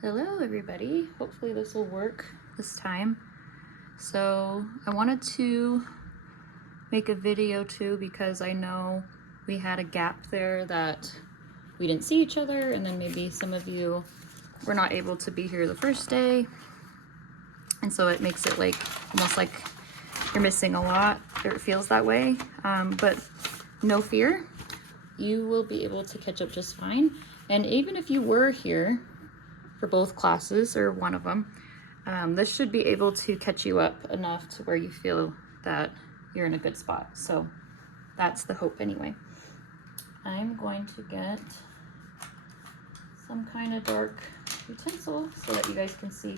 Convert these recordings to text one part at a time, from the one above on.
Hello everybody, hopefully this will work this time. So I wanted to make a video too because I know we had a gap there that we didn't see each other, and then maybe some of you were not able to be here the first day, and so it makes it like almost like you're missing a lot, or it feels that way. But no fear, you will be able to catch up just fine. And even if you were here for both classes or one of them, this should be able to catch you up enough to where you feel that you're in a good spot. So that's the hope anyway. I'm going to get some kind of dark utensil so that you guys can see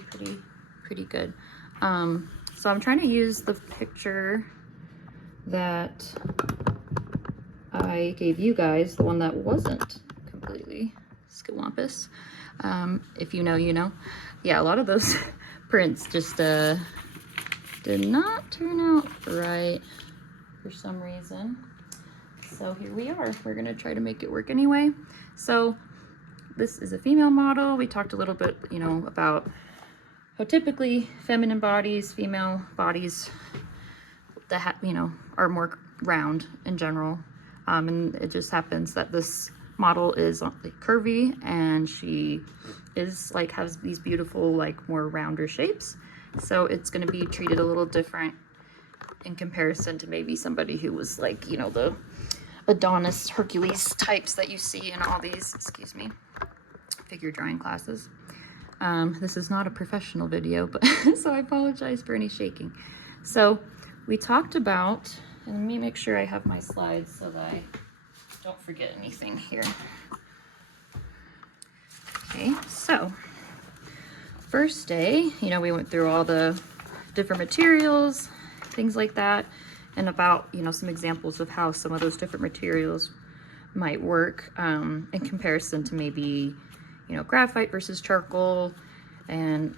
pretty good. So I'm trying to use the picture that I gave you guys, the one that wasn't completely scawampus. If you know, you know. Yeah, a lot of those prints just did not turn out right for some reason. So here we are. We're gonna try to make it work anyway. So this is a female model. We talked a little bit, about how typically feminine bodies, female bodies, that are more round in general. And it just happens that this model is like curvy, and she is like has these beautiful like more rounder shapes, so it's going to be treated a little different in comparison to maybe somebody who was like the Adonis Hercules types that you see in all these figure drawing classes. This is not a professional video, but so I apologize for any shaking. So we talked about, and let me make sure I have my slides so that I don't forget anything here. Okay, so first day, we went through all the different materials, things like that, and about, some examples of how some of those different materials might work in comparison to maybe, graphite versus charcoal, and,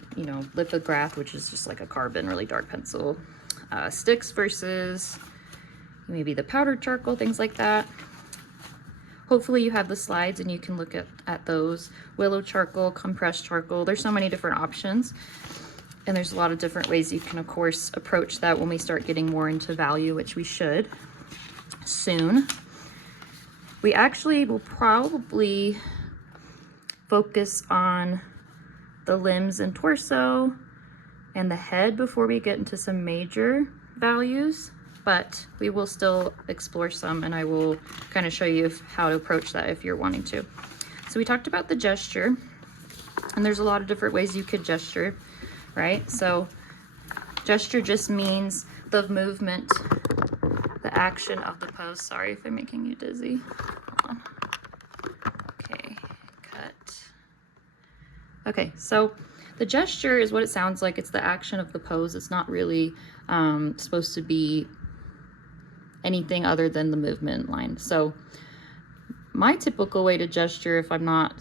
lithograph, which is just like a carbon, really dark pencil, sticks versus maybe the powdered charcoal, things like that. Hopefully you have the slides and you can look at those. Willow charcoal, compressed charcoal, there's so many different options. And there's a lot of different ways you can, of course, approach that when we start getting more into value, which we should soon. We actually will probably focus on the limbs and torso and the head before we get into some major values. But we will still explore some, and I will kind of show you how to approach that if you're wanting to. So we talked about the gesture, and there's a lot of different ways you could gesture, right? So gesture just means the movement, the action of the pose. Sorry if I'm making you dizzy. Hold on. Okay, cut. Okay, so the gesture is what it sounds like. It's the action of the pose. It's not really supposed to be anything other than the movement line. So my typical way to gesture, if I'm not,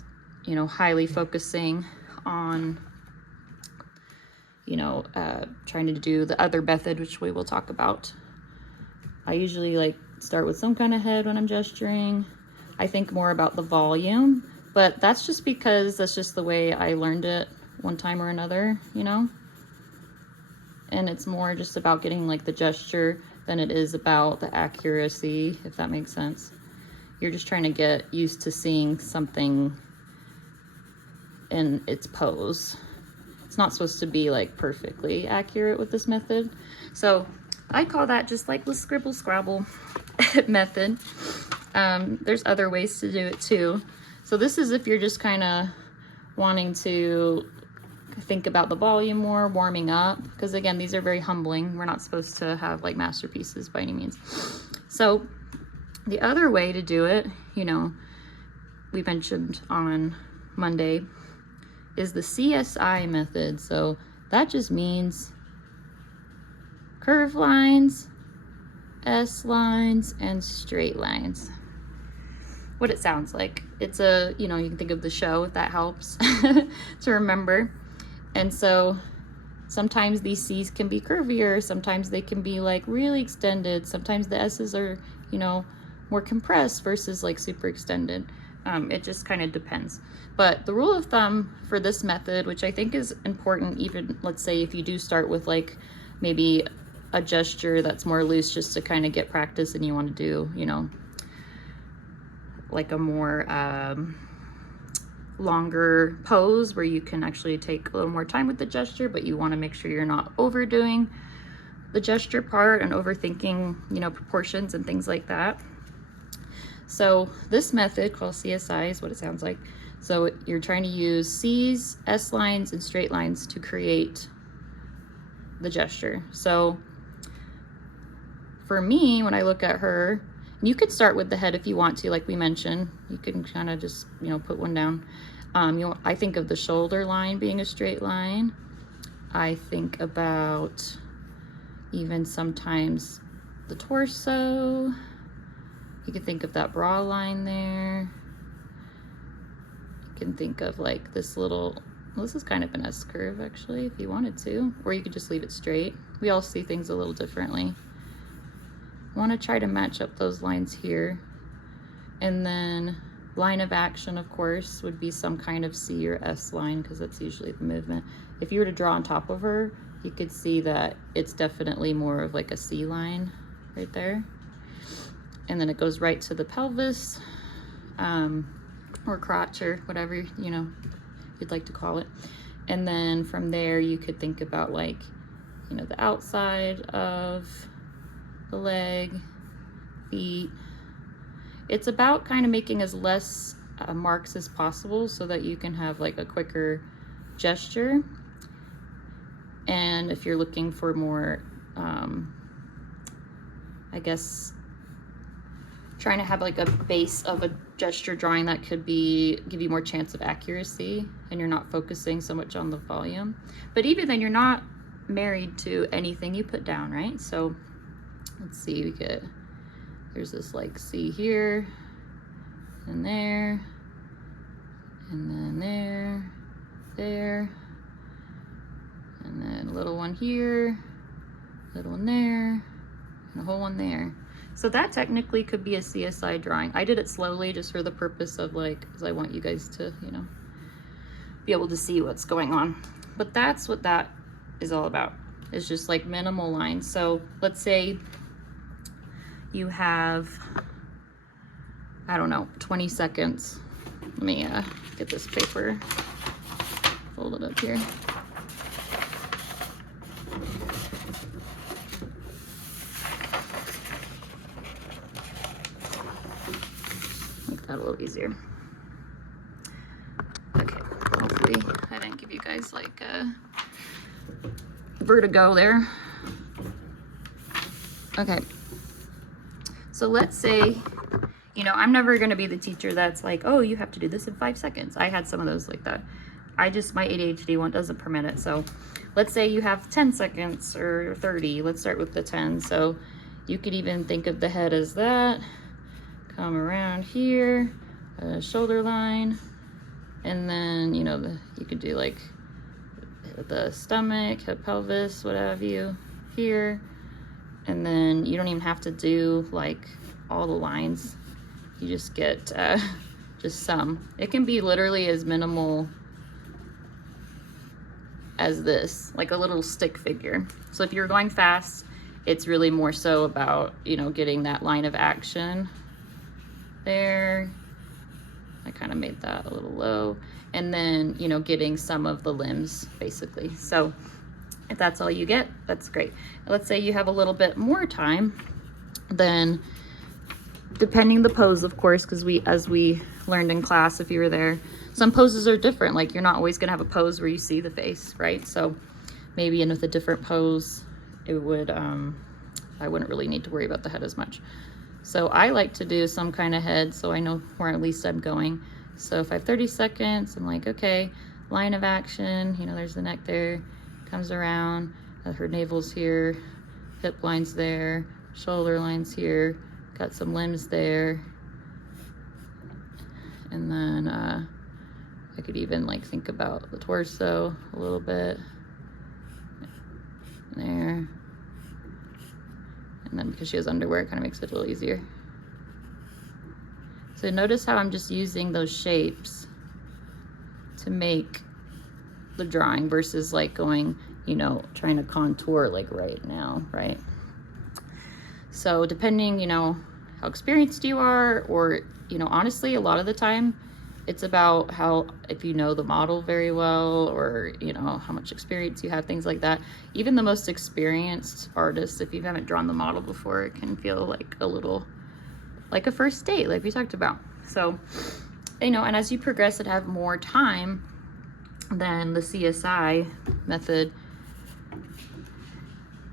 highly focusing on, trying to do the other method, which we will talk about, I usually start with some kind of head when I'm gesturing. I think more about the volume, but that's just because that's just the way I learned it one time or another, and it's more just about getting the gesture than it is about the accuracy, if that makes sense. You're just trying to get used to seeing something in its pose. It's not supposed to be perfectly accurate with this method. So I call that just the scribble scrabble method. There's other ways to do it too. So this is if you're just kind of wanting to think about the volume more, warming up, because again, these are very humbling. We're not supposed to have masterpieces by any means. So the other way to do it, we mentioned on Monday, is the CSI method. So that just means curved lines, S lines, and straight lines. What it sounds like. It's a, you can think of the show, if that helps to remember. And so sometimes these C's can be curvier, sometimes they can be really extended, sometimes the S's are, more compressed versus super extended. It just kind of depends. But the rule of thumb for this method, which I think is important, even let's say if you do start with like maybe a gesture that's more loose just to kind of get practice, and you want to do, you know, like a more longer pose where you can actually take a little more time with the gesture, but you want to make sure you're not overdoing the gesture part and overthinking, you know, proportions and things like that. So this method called CSI is what it sounds like. So you're trying to use C's, S lines, and straight lines to create the gesture. So for me, when I look at her, you could start with the head if you want to, like we mentioned. You can kind of just, you know, put one down. I think of the shoulder line being a straight line. I think about even sometimes the torso. You can think of that bra line there. You can think of like this little, well, this is kind of an S curve actually, if you wanted to, or you could just leave it straight. We all see things a little differently. Want to try to match up those lines here. And then line of action, of course, would be some kind of C or S line, because that's usually the movement. If you were to draw on top of her, you could see that it's definitely more of like a C line right there. And then it goes right to the pelvis, or crotch, or whatever, you know, you'd like to call it. And then from there, you could think about like, you know, the outside of the leg, feet. It's about kind of making as less marks as possible so that you can have like a quicker gesture. And if you're looking for more, I guess, trying to have like a base of a gesture drawing that could be give you more chance of accuracy, and you're not focusing so much on the volume. But even then, you're not married to anything you put down, right? So let's see, we get, there's this like C here and there, and then there, and then a little one here, little one there, and a whole one there. So that technically could be a CSI drawing. I did it slowly just for the purpose of like, because I want you guys to, you know, be able to see what's going on. But that's what that is all about. It's just like minimal lines. So let's say you have, I don't know, 20 seconds. Let me get this paper, fold it up here. A little easier. Okay, hopefully I didn't give you guys like a vertigo there. Okay, so let's say, you know, I'm never going to be the teacher that's like, oh, you have to do this in 5 seconds. I had some of those like that. My ADHD one doesn't permit it. So let's say you have 10 seconds or 30. Let's start with the 10. So you could even think of the head as that. Come around here, shoulder line, and then, you know, you could do like the stomach, hip, pelvis, what have you, here. And then you don't even have to do like all the lines. You just get just some. It can be literally as minimal as this, like a little stick figure. So if you're going fast, it's really more so about, you know, getting that line of action there. I kind of made that a little low, and then, you know, getting some of the limbs basically. So if that's all you get, that's great. Let's say you have a little bit more time, then depending the pose, of course, because as we learned in class, if you were there, some poses are different. Like you're not always gonna have a pose where you see the face, right? So maybe in with a different pose, it would I wouldn't really need to worry about the head as much. So I like to do some kind of head so I know where at least I'm going. So if I have 30 seconds, I'm like, okay, line of action, you know, there's the neck there, comes around, her navel's here, hip line's there, shoulder line's here, got some limbs there. And then I could even like think about the torso a little bit there. And then because she has underwear, it kind of makes it a little easier. So notice how I'm just using those shapes to make the drawing versus like going, you know, trying to contour like right now, right? So depending, you know, how experienced you are, or, you know, honestly, a lot of the time it's about how, if you know the model very well, or, you know, how much experience you have, things like that. Even the most experienced artists, if you haven't drawn the model before, it can feel like a little like a first date, like we talked about. So, you know, and as you progress and have more time, then the CSI method,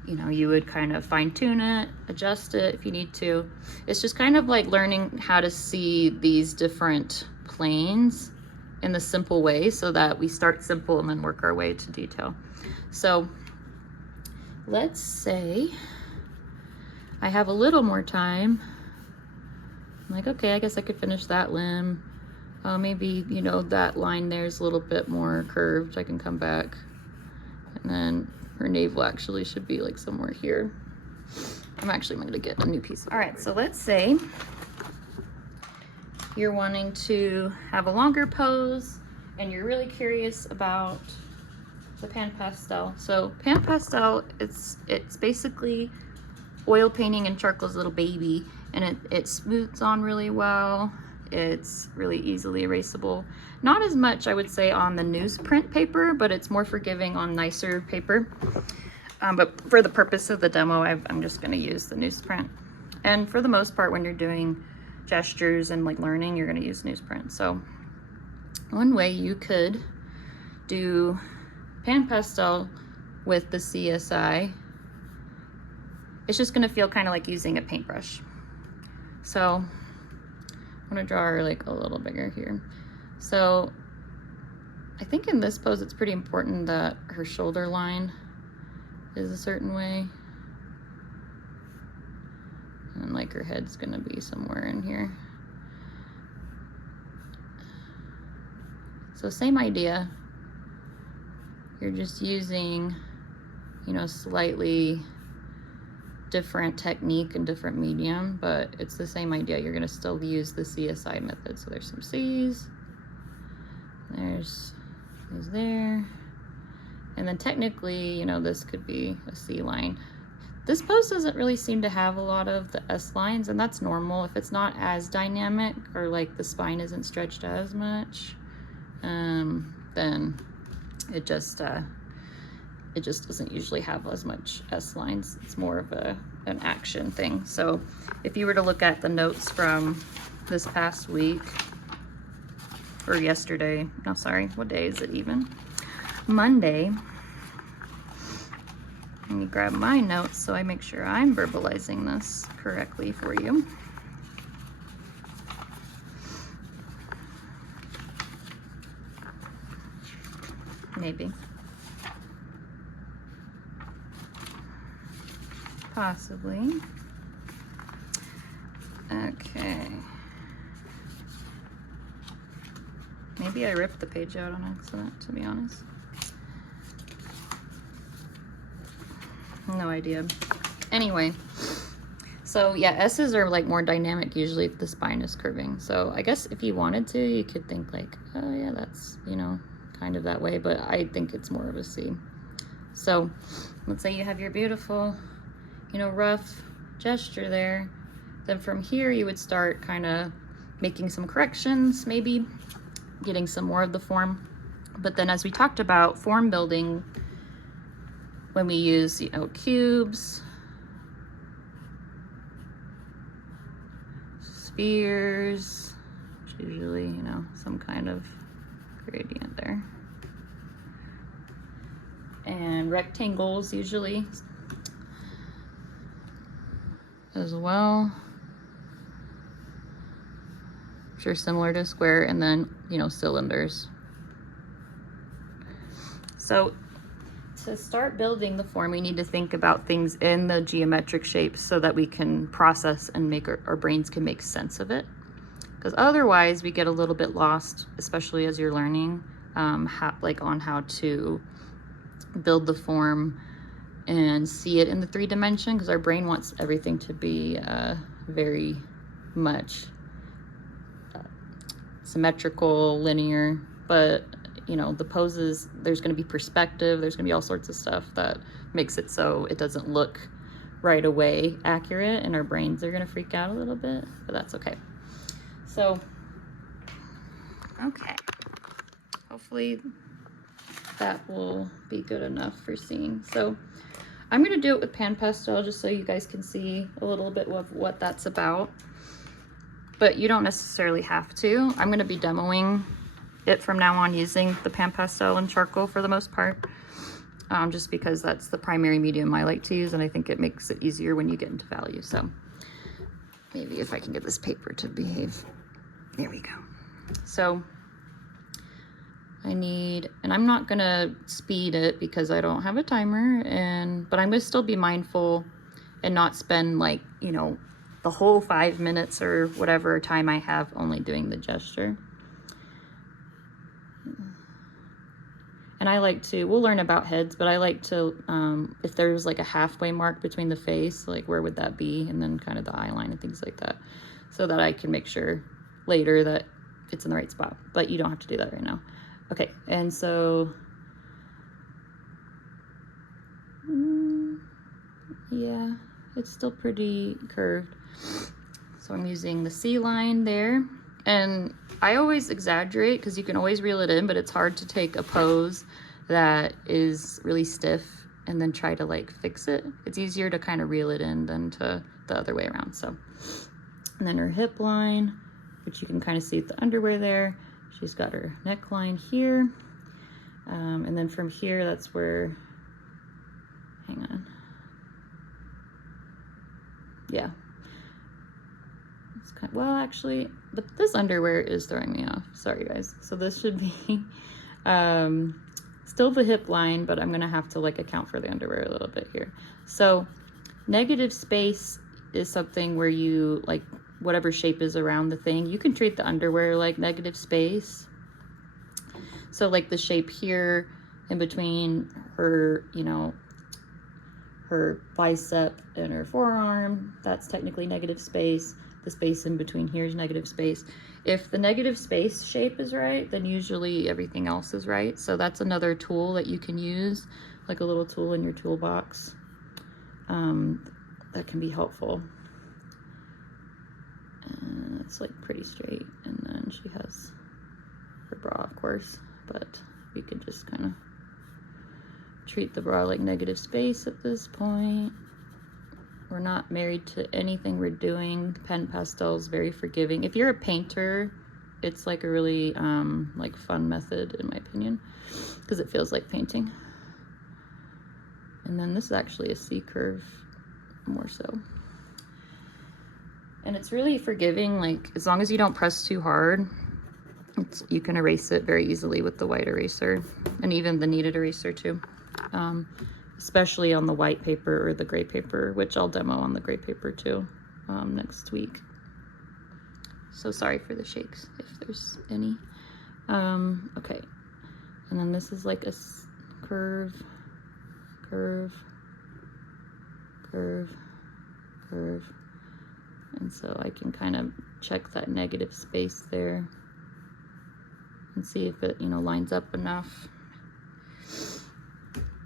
you know, you would kind of fine tune it, adjust it if you need to. It's just kind of like learning how to see these different planes in the simple way, so that we start simple and then work our way to detail. So let's say I have a little more time. I'm like, okay, I guess I could finish that limb. Maybe, you know, that line there's a little bit more curved. I can come back. And then her navel actually should be like somewhere here. I'm actually going to get a new piece. All right, so let's say you're wanting to have a longer pose and you're really curious about the pan pastel. So pan pastel, it's basically oil painting and charcoal's little baby, and it smooths on really well. It's really easily erasable. Not as much, I would say, on the newsprint paper, but it's more forgiving on nicer paper. But for the purpose of the demo, I'm just going to use the newsprint. And for the most part, when you're doing gestures and like learning, you're going to use newsprint. So one way you could do pan pastel with the CSI, it's just going to feel kind of like using a paintbrush. So I'm gonna draw her like a little bigger here. So I think in this pose it's pretty important that her shoulder line is a certain way, and like her head's gonna be somewhere in here. So same idea, you're just using, you know, slightly different technique and different medium, but it's the same idea. You're going to still use the CSI method. So there's some C's, there's there, and then technically, you know, this could be a C line. This pose doesn't really seem to have a lot of the S lines, and that's normal if it's not as dynamic, or like the spine isn't stretched as much. Then it just doesn't usually have as much S lines. It's more of an action thing. So if you were to look at the notes from this past week, or yesterday, no, sorry, what day is it even? Monday. Let me grab my notes so I make sure I'm verbalizing this correctly for you. Maybe. Possibly. Okay. Maybe I ripped the page out on accident, to be honest. No idea. Anyway, so yeah, S's are like more dynamic usually if the spine is curving. So I guess if you wanted to, you could think like, oh yeah, that's, you know, kind of that way, but I think it's more of a C. So let's say you have your beautiful, you know, rough gesture there. Then from here, you would start kind of making some corrections, maybe getting some more of the form. But then as we talked about form building, when we use, you know, cubes, spheres, which usually, you know, some kind of gradient there, and rectangles usually as well, which are similar to square, and then, you know, cylinders. So to start building the form, we need to think about things in the geometric shapes so that we can process and make our brains can make sense of it. Because otherwise we get a little bit lost, especially as you're learning, on how to build the form and see it in the 3D, because our brain wants everything to be very much symmetrical, linear, but you know, the poses, there's going to be perspective, there's going to be all sorts of stuff that makes it so it doesn't look right away accurate, and our brains are going to freak out a little bit, but that's okay. So, okay, hopefully that will be good enough for seeing. So I'm going to do it with pan pastel just so you guys can see a little bit of what that's about, but you don't necessarily have to. I'm going to be demoing it from now on using the pan pastel and charcoal for the most part, just because that's the primary medium I like to use, and I think it makes it easier when you get into value. So maybe if I can get this paper to behave. There we go. So I need, and I'm not gonna speed it because I don't have a timer, but I'm gonna still be mindful and not spend, like, you know, the whole 5 minutes or whatever time I have only doing the gesture. And I like to, we'll learn about heads, but I like to, if there's like a halfway mark between the face, like where would that be? And then kind of the eye line and things like that, so that I can make sure later that it's in the right spot, but you don't have to do that right now. Okay, and so, yeah, it's still pretty curved. So I'm using the C line there, and I always exaggerate because you can always reel it in, but it's hard to take a pose that is really stiff and then try to like fix it. It's easier to kind of reel it in than to the other way around. So, and then her hip line, which you can kind of see with the underwear there. She's got her neckline here. And then from here, that's where, hang on. Yeah. It's kind of, well, actually, this underwear is throwing me off. Sorry, guys. So this should be still the hip line, but I'm gonna have to like account for the underwear a little bit here. So negative space is something where you, like, whatever shape is around the thing, you can treat the underwear like negative space. So like the shape here in between her, you know, her bicep and her forearm, that's technically negative space. The space in between here is negative space. If the negative space shape is right, then usually everything else is right. So that's another tool that you can use, like a little tool in your toolbox, that can be helpful. And it's like pretty straight, and then she has her bra, of course, but we could just kind of treat the bra like negative space at this point. We're not married to anything we're doing. Pen pastel is very forgiving. If you're a painter, it's like a really like fun method, in my opinion, because it feels like painting. And then this is actually a C curve, more so. And it's really forgiving, like as long as you don't press too hard, you can erase it very easily with the white eraser, and even the kneaded eraser too. Especially on the white paper or the gray paper, which I'll demo on the gray paper too next week. So sorry for the shakes if there's any. Okay, and then this is like a curve, curve, curve, curve. And so I can kind of check that negative space there and see if it, you know, lines up enough.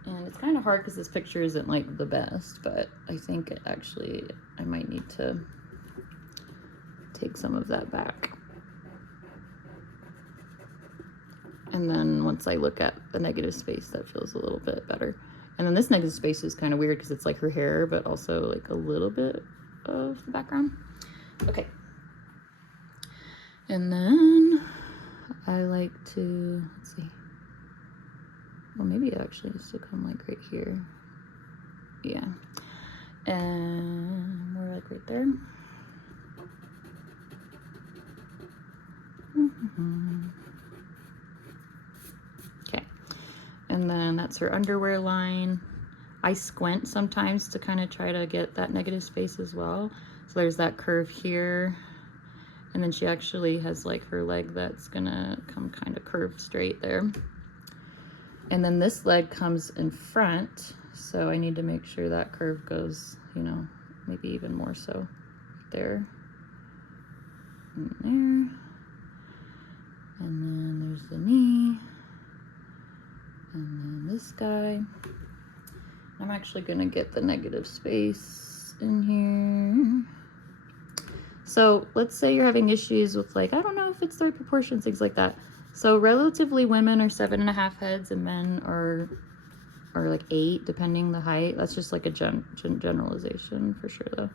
And it's kind of hard because this picture isn't like the best, but I think it actually, I might need to take some of that back. And then once I look at the negative space, that feels a little bit better. And then this negative space is kind of weird because it's like her hair, but also like a little bit of the background. Okay. And then I like to, let's see. Well, maybe it actually needs to come like right here. Yeah. And we're like right there. Okay. And then that's her underwear line. I squint sometimes to kind of try to get that negative space as well. So there's that curve here. And then she actually has like her leg that's gonna come kind of curved straight there. And then this leg comes in front, so I need to make sure that curve goes, you know, maybe even more so there and there. And then there's the knee. And then this guy. I'm actually gonna get the negative space in here. So let's say you're having issues with like, I don't know if it's the right proportions, things like that. So relatively women are 7.5 heads and men are like 8, depending the height. That's just like a generalization for sure though.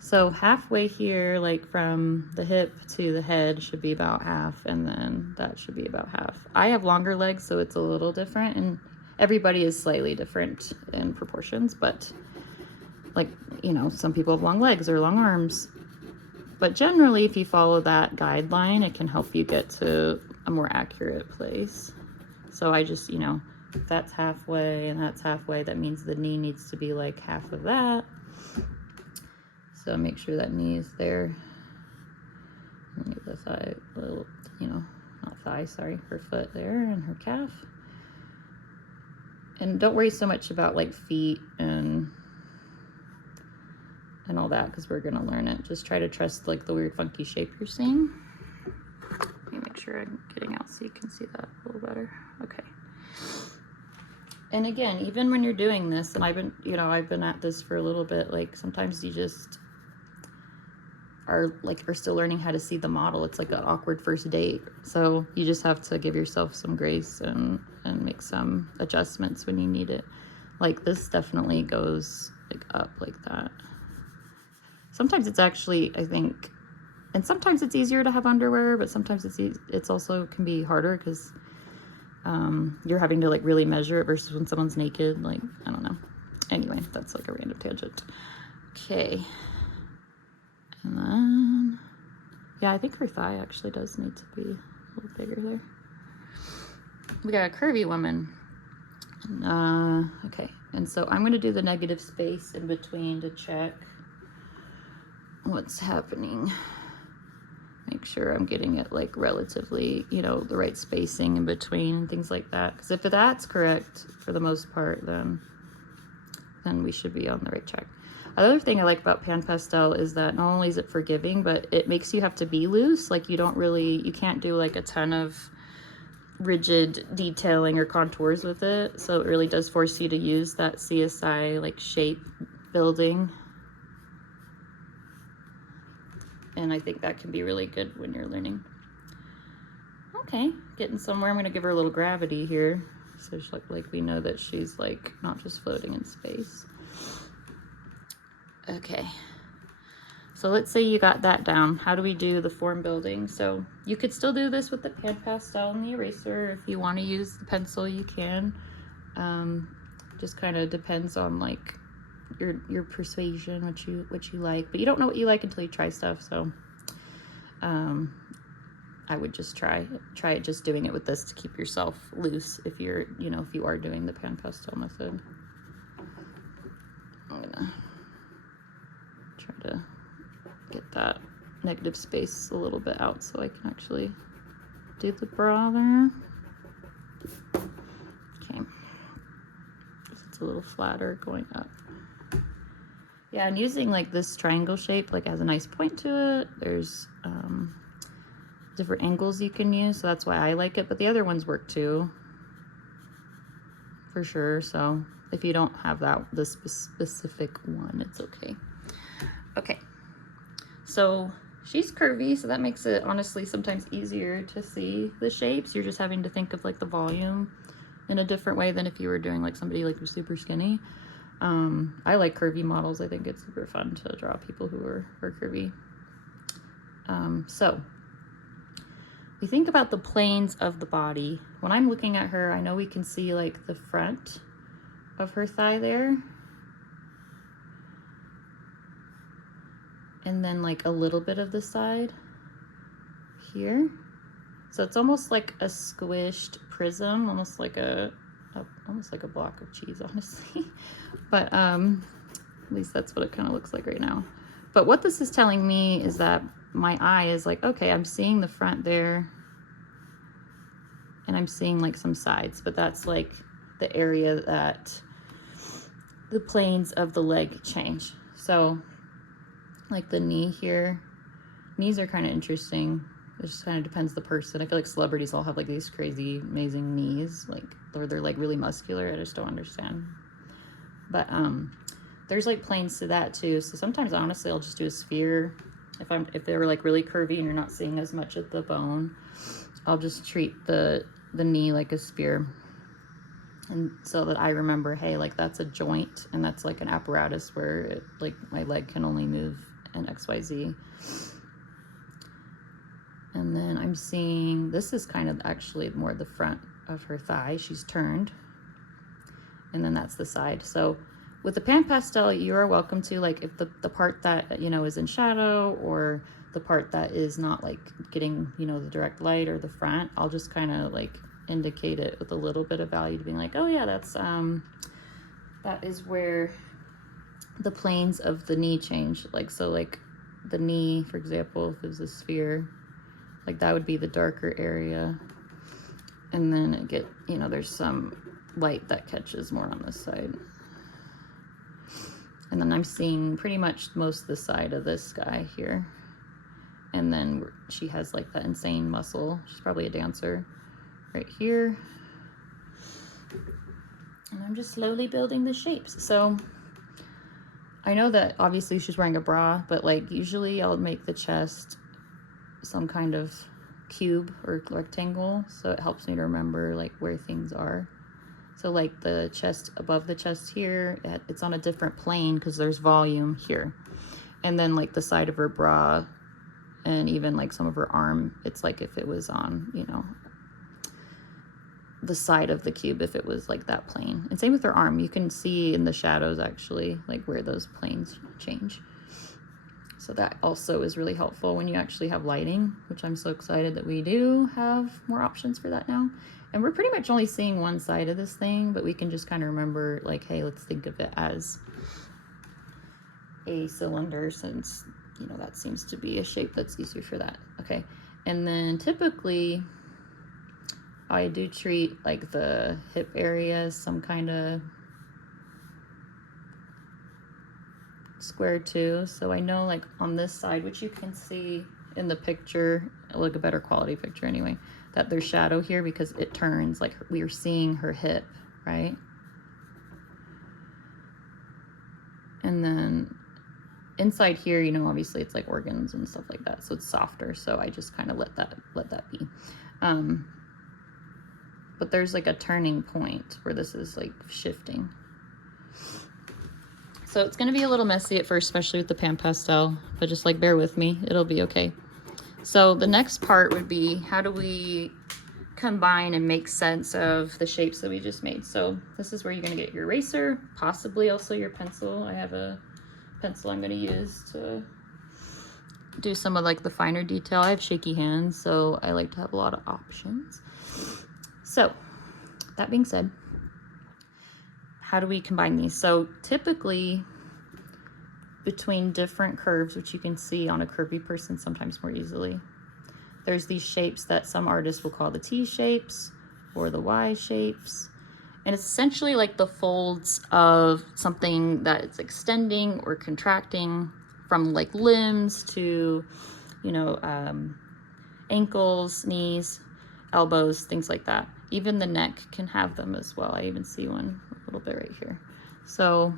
So halfway here, like from the hip to the head should be about half, and then that should be about half. I have longer legs, so it's a little different, and everybody is slightly different in proportions, but like, you know, some people have long legs or long arms. But generally, if you follow that guideline, it can help you get to a more accurate place. So I just, you know, if that's halfway and that's halfway, that means the knee needs to be like half of that. So make sure that knee is there. And get the thigh, little, you know, not thigh, sorry, her foot there and her calf. And don't worry so much about like feet and all that, because we're gonna learn it. Just try to trust like the weird funky shape you're seeing. Let me make sure I'm getting out so you can see that a little better. Okay. And again, even when you're doing this, and I've been at this for a little bit, like sometimes you just are still learning how to see the model. It's like an awkward first date. So you just have to give yourself some grace and make some adjustments when you need it. Like this definitely goes like up like that. Sometimes it's actually, I think, and sometimes it's easier to have underwear, but sometimes it's also can be harder because you're having to like really measure it versus when someone's naked. Like, I don't know. Anyway, that's like a random tangent. Okay. And then, yeah, I think her thigh actually does need to be a little bigger there. We got a curvy woman. Okay, and so I'm going to do the negative space in between to check what's happening. Make sure I'm getting it like relatively, you know, the right spacing in between and things like that. Because if that's correct for the most part, then we should be on the right track. Another thing I like about pan pastel is that not only is it forgiving, but it makes you have to be loose. Like you can't do like a ton of rigid detailing or contours with it. So it really does force you to use that CSI like shape building. And I think that can be really good when you're learning. Okay, getting somewhere. I'm gonna give her a little gravity here. So she's like we know that she's like not just floating in space. Okay, so let's say you got that down. How do we do the form building? So you could still do this with the pan pastel and the eraser. If you want to use the pencil, you can. Just kind of depends on like your persuasion, what you like. But you don't know what you like until you try stuff. So I would just try it just doing it with this to keep yourself loose if you're, you know, if you are doing the pan pastel method. I'm gonna try to get that negative space a little bit out so I can actually do the bra there. Okay, it's a little flatter going up. Yeah, and using like this triangle shape like has a nice point to it. There's different angles you can use, so that's why I like it, but the other ones work too for sure. So if you don't have this specific one, it's okay. Okay, so she's curvy, so that makes it honestly sometimes easier to see the shapes. You're just having to think of like the volume in a different way than if you were doing like somebody like who's super skinny. I like curvy models. I think it's super fun to draw people who are curvy. So we think about the planes of the body. When I'm looking at her, I know we can see like the front of her thigh there. And then like a little bit of the side here. So it's almost like a squished prism, almost like a block of cheese, honestly. But at least that's what it kind of looks like right now. But what this is telling me is that my eye is like, okay, I'm seeing the front there and I'm seeing like some sides, but that's like the area that the planes of the leg change. So like the knee here, knees are kind of interesting. It just kind of depends the person. I feel like celebrities all have like these crazy, amazing knees, like, or they're like really muscular. I just don't understand. But there's like planes to that too. So sometimes honestly, I'll just do a sphere. If they're like really curvy and you're not seeing as much of the bone, I'll just treat the knee like a sphere. And so that I remember, hey, like that's a joint and that's like an apparatus where it, like my leg can only move in XYZ. And then I'm seeing, this is kind of actually more the front of her thigh. She's turned. And then that's the side. So with the pan pastel, you are welcome to, like, if the part that, you know, is in shadow, or the part that is not like getting, you know, the direct light, or the front, I'll just kind of like indicate it with a little bit of value to being like, oh yeah, that's that is where the planes of the knee change. Like, so like the knee, for example, if it was a sphere, like that would be the darker area, and then it get, you know, there's some light that catches more on this side. And then I'm seeing pretty much most of the side of this guy here. And then she has like that insane muscle. She's probably a dancer right here. And I'm just slowly building the shapes. So I know that obviously she's wearing a bra, but like usually I'll make the chest some kind of cube or rectangle, so it helps me to remember like where things are. So like the chest, above the chest here, it's on a different plane because there's volume here. And then like the side of her bra and even like some of her arm, it's like if it was on, you know, the side of the cube, if it was like that plane. And same with her arm. You can see in the shadows actually like where those planes change. So that also is really helpful when you actually have lighting, which I'm so excited that we do have more options for that now. And we're pretty much only seeing one side of this thing, but we can just kind of remember like, hey, let's think of it as a cylinder, since, you know, that seems to be a shape that's easier for that. Okay. And then typically I do treat like the hip area as some kind of square too. So I know like on this side, which you can see in the picture, like a better quality picture anyway, that there's shadow here because it turns, like we are seeing her hip, right? And then inside here, you know, obviously it's like organs and stuff like that, so it's softer. So I just kind of let that be. But there's like a turning point where this is like shifting. So it's gonna be a little messy at first, especially with the pan pastel, but just like bear with me, it'll be okay. So the next part would be, how do we combine and make sense of the shapes that we just made? So this is where you're gonna get your eraser, possibly also your pencil. I have a pencil I'm gonna use to do some of like the finer detail. I have shaky hands, so I like to have a lot of options. So that being said, how do we combine these? So typically between different curves, which you can see on a curvy person sometimes more easily, there's these shapes that some artists will call the T shapes or the Y shapes. And it's essentially like the folds of something that is extending or contracting, from like limbs to, you know, ankles, knees, elbows, things like that. Even the neck can have them as well. I even see one a little bit right here. So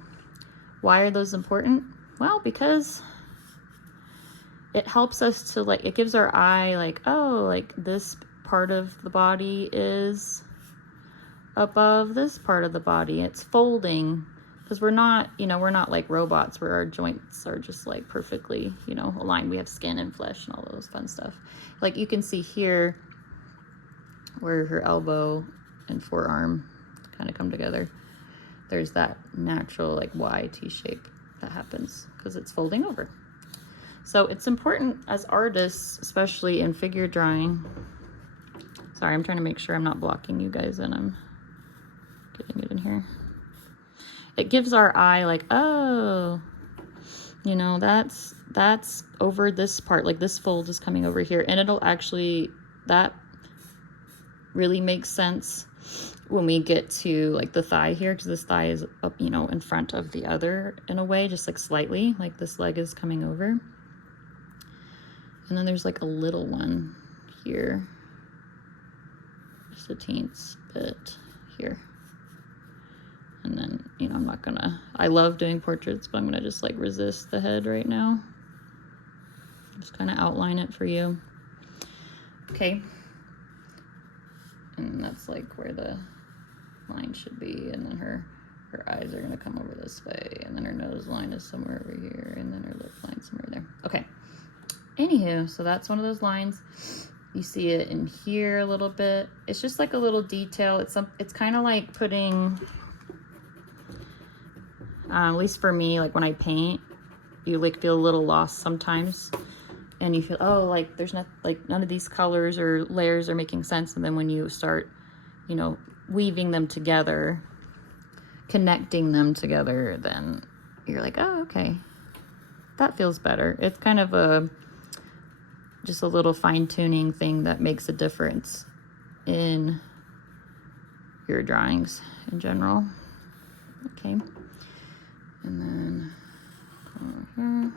why are those important? Well, because it helps us to like, it gives our eye like, oh, like this part of the body is above this part of the body. It's folding, because we're not, you know, we're not like robots where our joints are just like perfectly, you know, aligned. We have skin and flesh and all those fun stuff. Like you can see here where her elbow and forearm kind of come together. There's that natural like Y T shape that happens because it's folding over. So it's important as artists, especially in figure drawing. Sorry, I'm trying to make sure I'm not blocking you guys and I'm getting it in here. It gives our eye like, oh, you know, that's over this part, like this fold is coming over here, and it'll actually, that really makes sense when we get to like the thigh here, because this thigh is up, you know, in front of the other in a way, just like slightly, like this leg is coming over. And then there's like a little one here, just a teensy bit here. And then, you know, I'm not gonna, I love doing portraits, but I'm gonna just like resist the head right now. Just kind of outline it for you. Okay. And that's like where the line should be. And then her eyes are gonna come over this way. And then her nose line is somewhere over here. And then her lip line somewhere there. Okay. Anywho, so that's one of those lines. You see it in here a little bit. It's just like a little detail. It's kind of like putting, at least for me, like when I paint, you like feel a little lost sometimes. And you feel, oh, like there's not, like none of these colors or layers are making sense. And then when you start, you know, weaving them together, connecting them together, then you're like, oh, okay, that feels better. It's kind of just a little fine-tuning thing that makes a difference in your drawings in general. Okay. And then over here.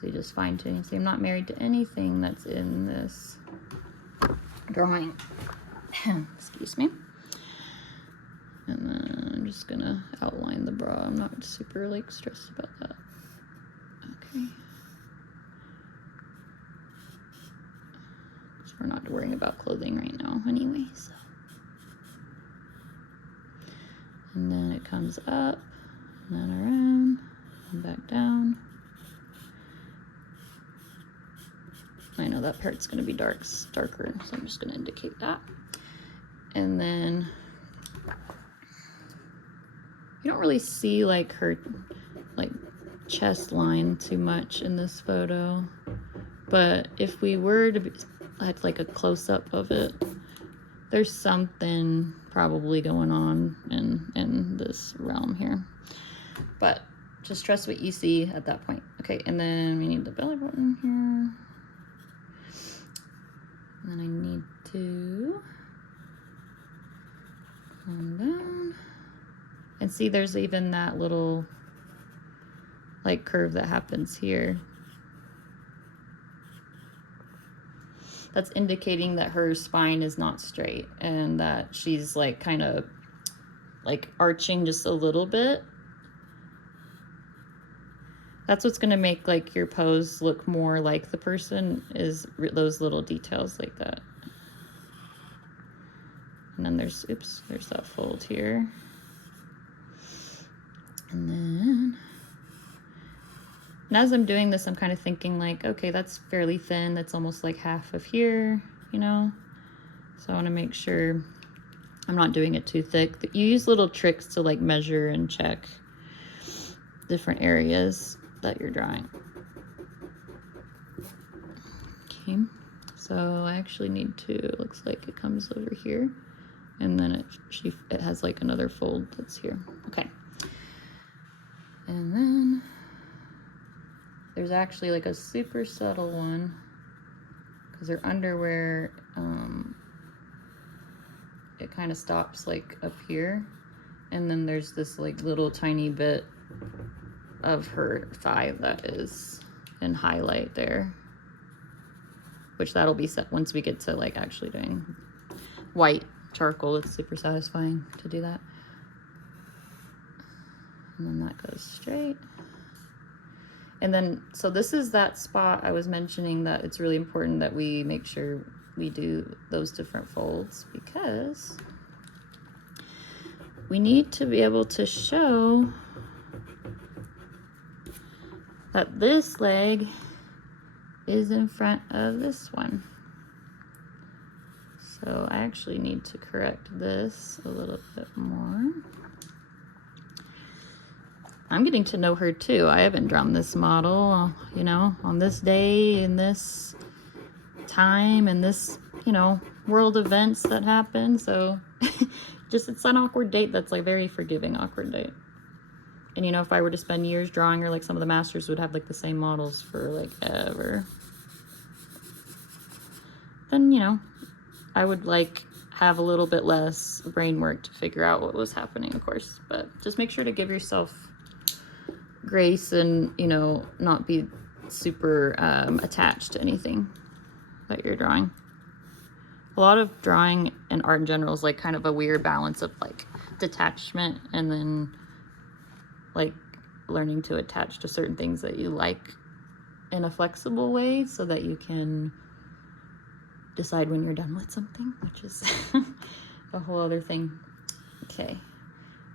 So just fine-tuning. See, I'm not married to anything that's in this drawing. Excuse me. And then I'm just gonna outline the bra. I'm not super like stressed about that. Okay. So we're not worrying about clothing right now anyway, so. And then it comes up, and then around, and back down. I know that part's gonna be darker, so I'm just gonna indicate that. And then you don't really see like her like chest line too much in this photo, but if we were to have like a close-up of it, there's something probably going on in this realm here. But just trust what you see at that point. Okay, and then we need the belly button here. And then I need to come down. And see, there's even that little like curve that happens here. That's indicating that her spine is not straight and that she's like kind of like arching just a little bit. That's what's gonna make like your pose look more like the person, is those little details like that. And then there's that fold here. And as I'm doing this, I'm kind of thinking like, okay, that's fairly thin. That's almost like half of here, you know? So I want to make sure I'm not doing it too thick. You use little tricks to like measure and check different areas that you're drawing. Okay, so I actually need to, it looks like it comes over here, and then it has like another fold that's here. Okay. And then there's actually like a super subtle one, because her underwear, it kind of stops like up here, and then there's this like little tiny bit of her thigh that is in highlight there, which that'll be set once we get to like actually doing white charcoal. It's super satisfying to do that. And then that goes straight. And then, so this is that spot I was mentioning that it's really important that we make sure we do those different folds, because we need to be able to show that this leg is in front of this one. So I actually need to correct this a little bit more. I'm getting to know her too. I haven't drawn this model, you know, on this day, in this time, and this, you know, world events that happen. So just, it's an awkward date that's like very forgiving awkward date. And you know, if I were to spend years drawing her, like some of the masters would have like the same models for like ever, then, you know, I would like have a little bit less brain work to figure out what was happening, of course. But just make sure to give yourself grace and, you know, not be super attached to anything. that you're drawing. A lot of drawing and art in general is like kind of a weird balance of like detachment and then like learning to attach to certain things that you like in a flexible way so that you can decide when you're done with something, which is a whole other thing. Okay.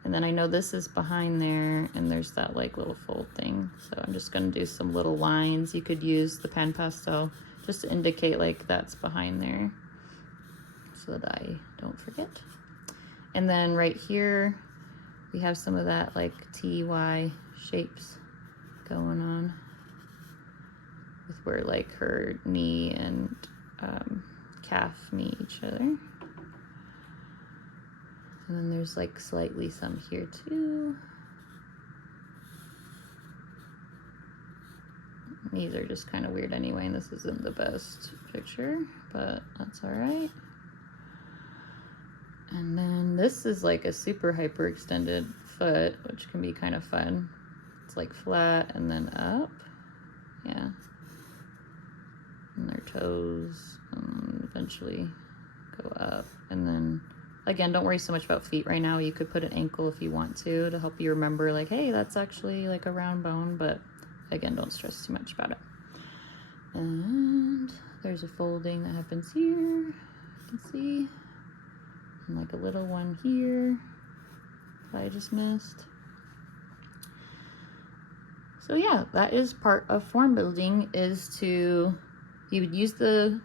And then I know this is behind there and there's that like little fold thing. So I'm just gonna do some little lines. You could use the pan pastel just to indicate like that's behind there so that I don't forget. And then right here, we have some of that like TY shapes going on with where like her knee and calf meet each other. And then there's like slightly some here too. These are just kind of weird anyway, and this isn't the best picture, but that's all right. And then this is like a super hyper extended foot, which can be kind of fun. It's like flat and then up. Yeah. And their toes eventually go up. And then again, don't worry so much about feet right now. You could put an ankle if you want to help you remember like, hey, that's actually like a round bone, but again, don't stress too much about it. And there's a folding that happens here, you can see. And like a little one here that I just missed. So yeah, that is part of form building, is to, you would use the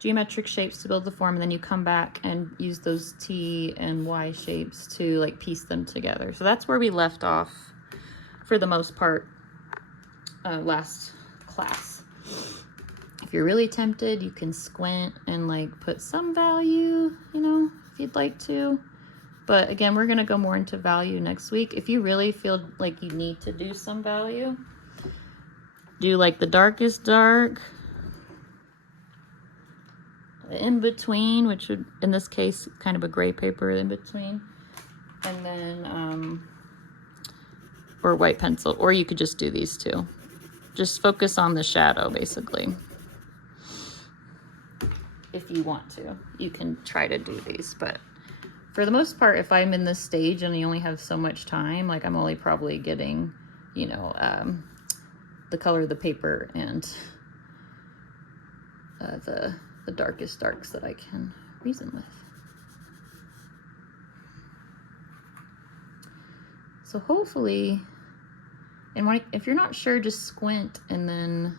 geometric shapes to build the form, and then you come back and use those T and Y shapes to like piece them together. So that's where we left off for the most part last class. If you're really tempted, you can squint and like put some value, you know, if you'd like to. But again, we're gonna go more into value next week. If you really feel like you need to do some value, do like the darkest dark, the in between, which would, in this case, kind of a gray paper in between, and then, or white pencil, or you could just do these two. Just focus on the shadow, basically. If you want to, you can try to do these, but for the most part, if I'm in this stage and you only have so much time, like I'm only probably getting, you know, the color of the paper and the darkest darks that I can reason with. So hopefully, and if you're not sure, just squint and then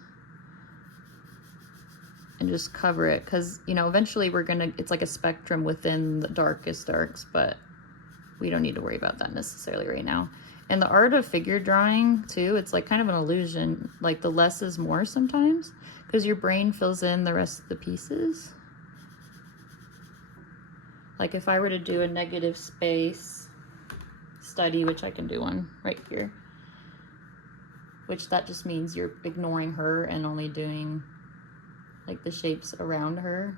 just cover it, because you know eventually it's like a spectrum within the darkest darks, but we don't need to worry about that necessarily right now. And the art of figure drawing too, it's like kind of an illusion, like the less is more sometimes, because your brain fills in the rest of the pieces. Like if I were to do a negative space study, which I can do one right here, which that just means you're ignoring her and only doing like the shapes around her.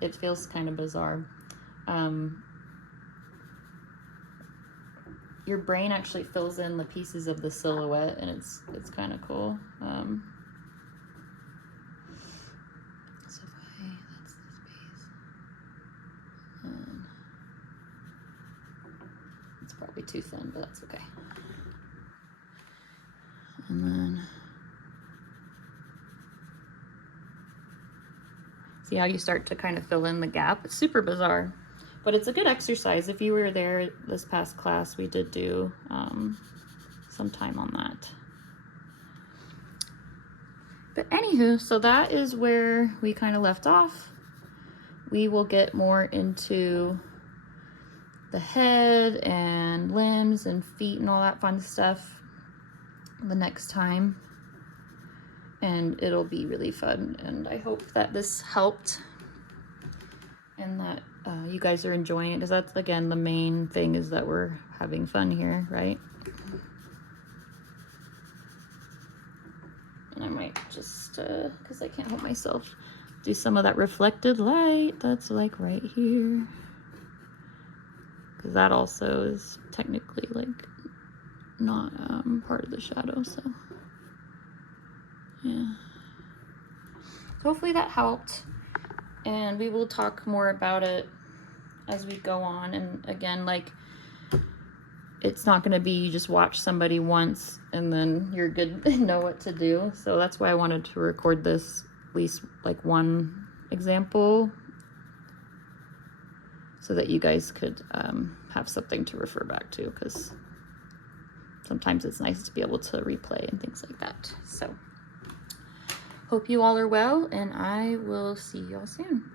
It feels kind of bizarre. Your brain actually fills in the pieces of the silhouette, and it's kind of cool. So that's the space. It's probably too thin, but that's okay. And then see how you start to kind of fill in the gap. It's super bizarre, but it's a good exercise. If you were there this past class, we did do some time on that. But anywho, so that is where we kind of left off. We will get more into the head and limbs and feet and all that fun stuff the next time. And it'll be really fun, and I hope that this helped and that you guys are enjoying it, because that's again the main thing, is that we're having fun here, right? And I might just because I can't help myself, do some of that reflected light that's like right here, because that also is technically like not part of the shadow. So yeah. hopefully that helped, and we will talk more about it as we go on. And again, like, it's not going to be you just watch somebody once and then you're good and know what to do. So that's why I wanted to record this, at least like one example, so that you guys could have something to refer back to, because sometimes it's nice to be able to replay and things like that. So hope you all are well, and I will see y'all soon.